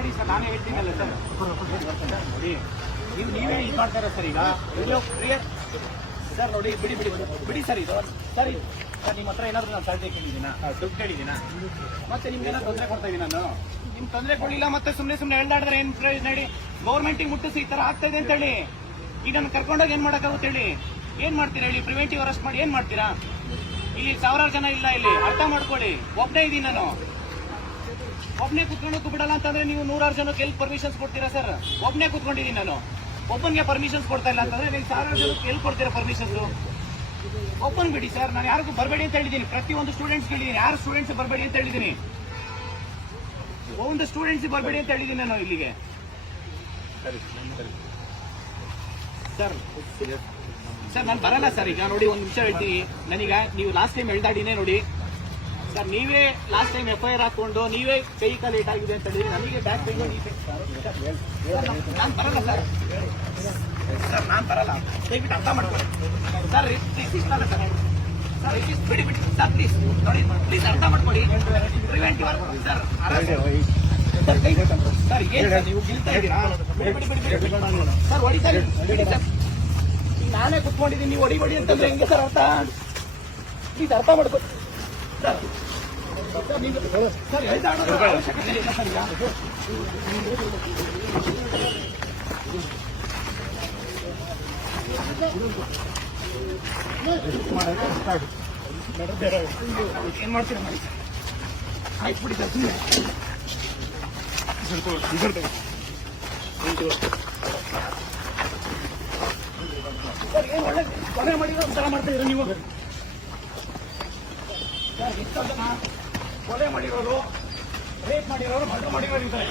ಮಾಡಿ ಸರ್, ನಾನೇ ಹೇಳ್ತೀನಲ್ಲ ಸರ್. ನೋಡಿ ನೀವೇ ಇದು ಮಾಡ್ತಾರ ಸರ್. ಈಗ ಸರ್ ನೋಡಿ, ಬಿಡಿ ಬಿಡಿ ಬಿಡಿ ಸರ್. ಇದು ಸರ್ ಸರ್ ನಿಮ್ಮ ಹತ್ರ ಏನಾದ್ರು ನಾನು ಸಾಧ್ಯ ಕೇಳಿದ್ದೀನಾ, ದುಡ್ಡು ಕೇಳಿದ್ದೀನಾ? ಮತ್ತೆ ನಿಮ್ಗೆ ಏನಾದ್ರು ತೊಂದರೆ ಕೊಡ್ತಾ ಇದೀನಿ ನಾನು? ನಿಮ್ ತೊಂದರೆ ಕೊಡಲಿಲ್ಲ, ಮತ್ತೆ ಸುಮ್ಮನೆ ಹೇಳ್ದಾಡಿದ್ರೆ ಏನ್ ಪ್ರಯೋಜನ ಹೇಳಿ? ಗೌರ್ಮೆಂಟಿಗೆ ಮುಟ್ಟಿಸಿ ಈ ತರ ಆಗ್ತಾ ಇದೆ ಅಂತ ಹೇಳಿ ಈಗ ನನ್ನ ಕರ್ಕೊಂಡೋಗಿ ಏನ್ ಮಾಡಕ್ಕಾಗುತ್ತೆ ಹೇಳಿ? ಏನ್ ಮಾಡ್ತೀರಾ ಹೇಳಿ? ಪ್ರಿವೆಂಟಿವ್ ಅರೆಸ್ಟ್ ಮಾಡಿ ಏನ್ ಮಾಡ್ತೀರಾ? ಇಲ್ಲಿ ಸಾವಿರಾರು ಜನ ಇಲ್ಲ, ಇಲ್ಲಿ ಅರ್ಥ ಮಾಡ್ಕೊಳ್ಳಿ. ಒಬ್ಬನೇ ಇದೀನಿ ನಾನು, ಒಬ್ಬನೇ ಕುತ್ಕೊಂಡು ಬಿಡಲ್ಲ ಅಂತಂದ್ರೆ ನೀವು 100 ಜನಕ್ಕೆ ಎಲ್ಲಿ ಪರ್ಮಿಷನ್ಸ್ ಕೊಡ್ತೀರಾ ಸರ್? ಒಬ್ಬನೇ ಕುತ್ಕೊಂಡಿದ್ದೀನಿ ನಾನು, ಒಬ್ಬನಿಗೆ ಪರ್ಮಿಷನ್ಸ್ ಕೊಡ್ತಾ ಇಲ್ಲ ಅಂತಂದ್ರೆ ನೀವು 1000 ಜನಕ್ಕೆ ಎಲ್ಲಿ ಕೊಡ್ತೀರಾ ಪರ್ಮಿಷನ್ಸ್? ಒಬ್ಬನ್ ಬಿಡಿ ಸರ್. ನಾನು ಯಾರಿಗೂ ಬರಬೇಡಿ ಅಂತ ಹೇಳಿದ್ದೀನಿ, ಪ್ರತಿಯೊಂದು ಸ್ಟೂಡೆಂಟ್ಸ್ ಹೇಳಿದ್ದೀನಿ. ಯಾರು ಸ್ಟೂಡೆಂಟ್ಸ್ ಬರಬೇಡಿ ಅಂತ ಹೇಳಿದ್ದೀನಿ, ಒಂದು ಸ್ಟೂಡೆಂಟ್ಸ್ ಬರಬೇಡಿ ಅಂತ ಹೇಳಿದ್ದೀನಿ ನಾನು ಇಲ್ಲಿಗೆ. ಸರ್ ಸರ್ ನಾನು ಬರಲ್ಲ ಸರ್. ಈಗ ನೋಡಿ ಒಂದು ನಿಮಿಷ ಹೇಳ್ತೀನಿ. ನನಗ ನೀವು ಲಾಸ್ಟ್ ಟೈಮ್ ಹೇಳ್ದಾಡಿನೇ ನೋಡಿ ಸರ್, ನೀವೇ ಲಾಸ್ಟ್ ಟೈಮ್ FIR ಹಾಕೊಂಡು ನೀವೇ ಕೈ ಕಾಲು ಲೇಟ್ ಆಗಿದೆ ಅಂತ ಹೇಳಿ ನನಗೆ ಬ್ಯಾಕ್ ಪೇನ್. ನಾನು ಬರಲ್ಲ ಸರ್. ಸರ್ ನಾನು ಬರಲ್ಲ, ದಯವಿಟ್ಟು ಅರ್ಥ ಮಾಡ್ಕೊಳ್ಳಿ ಸರ್. ಇಷ್ಟಲ್ಲ ಸರ್. ಸರ್ ಬಿಡಿ ಬಿಡಿ ಸರ್, ಪ್ಲೀಸ್ ನೋಡಿ, ಪ್ಲೀಸ್ ಅರ್ಥ ಮಾಡ್ಕೊಳ್ಳಿ. ಪ್ರಿವೆಂಟಿವ್ ಸರ್ ಸರ್ ಏನ್ ಸರ್ ನೀವು ಗಿಲ್ತಾ ಇದ್ದೀರಾ? ಸರ್ ಹೊಡಿತಾರೆ ಬಿಡಿ ಸರ್. ನಾನೇ ಕುತ್ಕೊಂಡಿದ್ದೀನಿ, ನೀವು ಹೊಡಿ ಅಂತಂದ್ರೆ ಹೆಂಗೆ ಸರ್ ಅರ್ಥ? ಪ್ಲೀಸ್ ಅರ್ಥ ಮಾಡ್ಕೊಳ್ಳಿ ಸರ್. ಸರ್ ಹೇಳ್ದಾಡೋದು ಅವಶ್ಯಕತೆ ಇಲ್ಲ ಸರ್. ಈಗ ಏನ್ ಮಾಡ್ತೀರಾ ಮಾಡಿ ಸರ್? ಆಯ್ತು ಬಿಡಿ ಸರ್, ಸುಮ್ಮನೆ ಸರ್ ಏನ್ ಒಳ್ಳೆ ಕೊಲೆ ಮಾಡಿರೋ ತರ ಮಾಡ್ತಾ ಇದ್ದೀರಾ ನೀವು? ಸರ್ ಎಷ್ಟೋ ಜನ ಕೊಲೆ ಮಾಡಿರೋರು, ರೇಪ್ ಮಾಡಿರೋರು, ಮರ್ಡರ್ ಮಾಡಿರೋರು ಇದ್ದಾರೆ.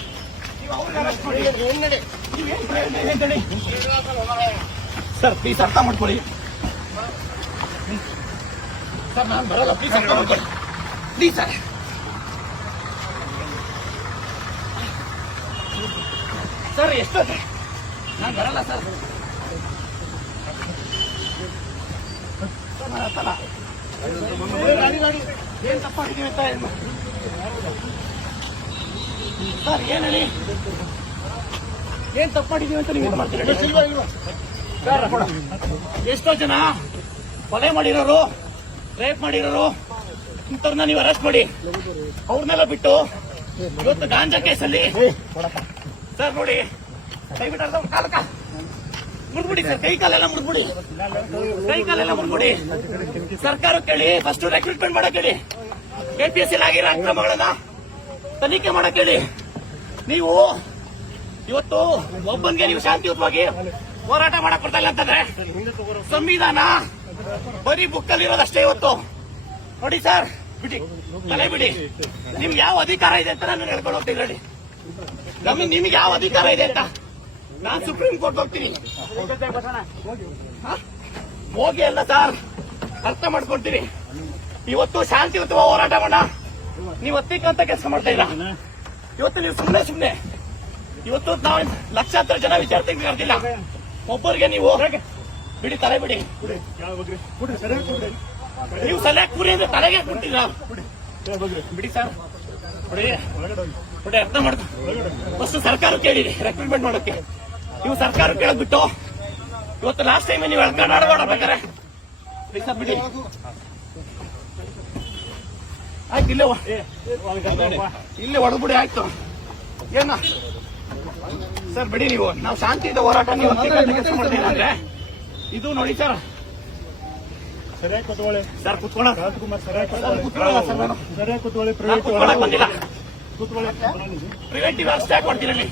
ನೀವು ಅವ್ರಿಗೆ ಅರೆಸ್ಟ್ ಮಾಡಿ ನೀವೇನ್ ಹೇಳಿ ಸರ್? ಪ್ಲೀಸ್ ಅರ್ಥ ಮಾಡ್ಕೊಳ್ಳಿ ಸರ್. ನಾನು ಬರಲ್ಲ, ಪ್ಲೀಸ್ ಅರ್ಥ ಮಾಡ್ಕೊಳ್ಳಿ ಪ್ಲೀಸ್ ಸರ್. ಸರ್ ಎಷ್ಟೊತ್ತೆ? ನಾನು ಬರಲ್ಲ ಸರ್. ನಾನು ಹತ್ತಲ್ಲ. ಏನ್ ತಪ್ಪಾಗಿದ್ದೀವಿ ಅಂತ ಸರ್ ಏನ್ ಹೇಳಿ? ಏನ್ ತಪ್ಪು ಮಾಡಿದೀವಿ ಅಂತ ನೀವು ಮಾಡ್ತೀರಿ ಸರ್? ಎಷ್ಟೋ ಜನ ಕೊಲೆ ಮಾಡಿರೋರು, ರೇಪ್ ಮಾಡಿರೋರು ಇಂಥವ್ರನ್ನ ನೀವು ಅರೆಸ್ಟ್ ಮಾಡಿ ಅವ್ರನ್ನೆಲ್ಲ ಬಿಟ್ಟು ಇವತ್ತು ಗಾಂಜಾ ಕೇಸಲ್ಲಿ ಸರ್ ನೋಡಿ, ದಯವಿಟ್ಟು ಅರ್ಧ ಕಾಲಕ ಮುಡ್ಬಿಡಿ ಸರ್. ಕೈ ಕಾಲೆಲ್ಲ ಮುಡ್ಬಿಡಿ, ಕೈ ಕಾಲೆಲ್ಲ ಮುಡ್ಬಿಡಿ. ಸರ್ಕಾರ ಕೇಳಿ, ಫಸ್ಟ್ ರೆಕ್ರೂಟ್ಮೆಂಟ್ ಮಾಡಕ್ ಹೇಳಿ. APSC ಆಗಿರೋ ಅಕ್ರಮಗಳನ್ನ ತನಿಖೆ ಮಾಡಕ್ ಹೇಳಿ. ನೀವು ಇವತ್ತು ಒಬ್ಬನ್ಗೆ ನೀವು ಶಾಂತಿಯುತವಾಗಿ ಹೋರಾಟ ಮಾಡಕ್ ಬರ್ತಾ ಇಲ್ಲ ಅಂತಂದ್ರೆ ಸಂವಿಧಾನ ಬರೀ ಬುಕ್ಕಲ್ಲಿ ಇರೋದಷ್ಟೇ ಇವತ್ತು. ನೋಡಿ ಸರ್, ಬಿಡಿ ತಲೆ ಬಿಡಿ. ನಿಮ್ಗೆ ಯಾವ ಅಧಿಕಾರ ಇದೆ ಅಂತ ನಾನು ಹೇಳ್ಕೊಂಡು ಹೋಗ್ತೀನಿ ಹೇಳಿ. ನಿಮ್ಗೆ ಯಾವ ಅಧಿಕಾರ ಇದೆ ಅಂತ? ನಾನು ಸುಪ್ರೀಂ ಕೋರ್ಟ್ ಹೋಗ್ತೀನಿ. ಹೋಗಿ ಅಲ್ಲ ಸರ್, ಅರ್ಥ ಮಾಡ್ಕೊಳ್ತೀನಿ. ಇವತ್ತು ಶಾಂತಿಯುತ ಹೋರಾಟ ಮಾಡ, ನೀವು ಒತ್ತಿಕ್ಕಂತ ಕೆಲಸ ಮಾಡ್ತಾ ಇಲ್ಲ. ಇವತ್ತು ನೀವು ಸುಮ್ಮನೆ ಇವತ್ತು ನಾವು ಲಕ್ಷಾಂತರ ಜನ ವಿದ್ಯಾರ್ಥಿಗಳು ಕರ್ದಿಲ್ಲ. ಒಬ್ಬರಿಗೆ ನೀವು ಬಿಡಿ, ತಲೆ ಬಿಡಿ. ನೀವು ಸರಿಯಾಗಿ ಕೂರಿ ಅಂದ್ರೆ ತಲೆಗೆ ಕೊಟ್ಟಿಲ್ಲ. ಬಿಡಿ ಸರ್, ನೋಡಿ ಅರ್ಥ ಮಾಡ್ಕೊ. ಫಸ್ಟ್ ಸರ್ಕಾರ ಕೇಳಿರಿ ರೆಕ್ರೂಟ್ಮೆಂಟ್ ಮಾಡೋಕೆ. ನೀವು ಸರ್ಕಾರ ಕೇಳದ್ಬಿಟ್ಟು ಇವತ್ತು ಲಾಸ್ಟ್ ಟೈಮ್ ನೀವು ಕರ್ನಾಟಕ ಬೇಕಾರೆ ಬಿಡಿ. ಆಯ್ತು, ಇಲ್ಲೇ ಹೊಡೆದ್ಬಿಡಿ. ಆಯ್ತು ಏನ ಸರ್, ಬಿಡಿ. ನೀವು ನಾವು ಶಾಂತಿಯುತ ಹೋರಾಟ ನೀವು ಕೆಲಸ ಮಾಡ್ತೀವಿ ಅಂದ್ರೆ ಇದು ನೋಡಿ ಸರ್. ಸರಿಯಾಗಿ ಕೂತ್ಕೊಳ್ಳಿ ಸರ್. ಕುತ್ಕೊಳ್ಳ ರಾಜ್ಕುಮಾರ್, ಸರಿಯಾಗಿ ಕೂತ್ಕೊಳ್ಳಿ. ಬಂದಿಲ್ಲ, ಕೂತ್ಕೊಳ್ಳಿ. ಪ್ರಿವೆಂಟಿವ್ ಅರೆಸ್ಟ್ ಯಾಕೆ ಮಾಡ್ತೀರಲ್ಲಿ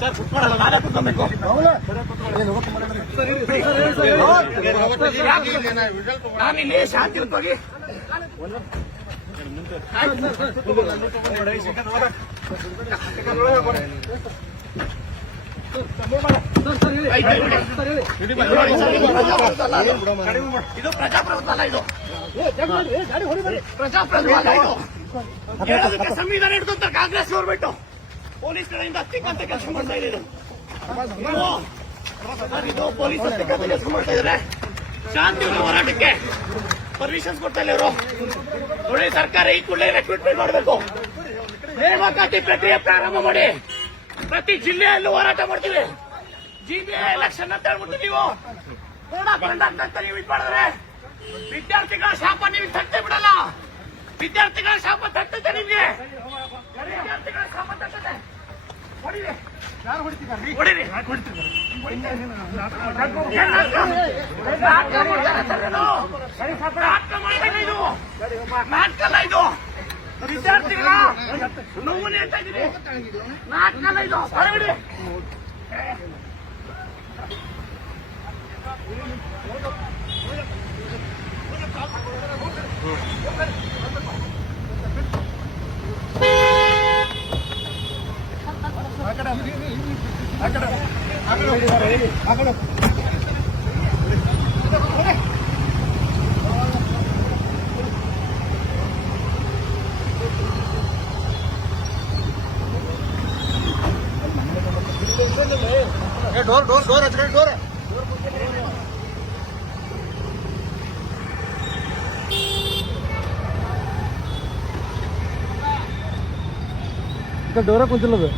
ಸರ್? ಕುತ್ಕೊಳ್ಳಲ್ಲ, ನಾನೇ ಕುತ್ಕೊಬೇಕು. ನಾನಿಲ್ಲಿ ಶಾಂತಿಯುತವಾಗಿ ಇದು ಪ್ರಜಾಪ್ರಭುತ್ವ ಅಲ್ಲ, ಇದು ಪ್ರಜಾಪ್ರಭುತ್ವ ಅಲ್ಲ. ಇದು ಹೇಳೋದಕ್ಕೆ ಸಂವಿಧಾನ ಹಿಡ್ಕೊಂತಾರೆ ಕಾಂಗ್ರೆಸ್ ಗೌರ್ಮೆಂಟ್. ಪೊಲೀಸ್ ಕಡೆಯಿಂದ ಹತ್ತಿಕ್ಕಂತ ಕೆಲಸ ಮಾಡ್ತಾ ಇದ್ದೀವಿ. ಇದು ಪೊಲೀಸ್ ಹತ್ತಿಕ್ಕಂತ ಕೆಲಸ ಮಾಡ್ತಾ ಇದ್ದಾರೆ. ಶಾಂತಿಯುತ ಹೋರಾಟಕ್ಕೆ ಪರ್ಮಿಷನ್ಸ್ ಕೊಡ್ತಾ ಇಲ್ಲ ಇವರು. ನೋಡಿ, ಸರ್ಕಾರ ಈ ಕೂಡಲೇ ರೆಕ್ರೂಟ್ಮೆಂಟ್ ಮಾಡಬೇಕು. ನೇಮಕಾತಿ ಪ್ರಕ್ರಿಯೆ ಪ್ರಾರಂಭ ಮಾಡಿ. ಪ್ರತಿ ಜಿಲ್ಲೆಯಲ್ಲೂ ಹೋರಾಟ ಮಾಡ್ತೀವಿ. ಜಿಲ್ಲೆ ಎಲೆಕ್ಷನ್ ಅಂತ ಹೇಳ್ಬಿಟ್ಟು ನೀವು ಅಂತ ನೀವು ಇದು ಮಾಡಿದ್ರೆ ವಿದ್ಯಾರ್ಥಿಗಳ ಶಾಪ ನೀವು ತಟ್ಟೆ ಬಿಡಲ್ಲ. ವಿದ್ಯಾರ್ಥಿಗಳ ಶಾಪ ತಟ್ಟುತ್ತೆ ನಿಮ್ಗೆ. ವಿದ್ಯಾರ್ಥಿಗಳ ಶಾಪ ತಟ್ಟುತ್ತೆ. ಹೊಡಿರಿ. ಯಾರು ಹೊಡಿತಿದ್ದಾರೆ? ಹೊಡಿರಿ. ನಾಟಕಲ್ಲ ಇದು. ವಿದ್ಯಾರ್ಥಿಗಳ ನೋವು ಹೇಳ್ತಾ ಇದ್ದೀನಿ. ನಾಟಕಲ್ಲ ಇದು. ಹೊರಗಡೆ ಡೋರ್ ಹಚ್ಕೊಂಡು ಡೋರ್ ಡೋರ ಕುಂತಿಲ್ಲದು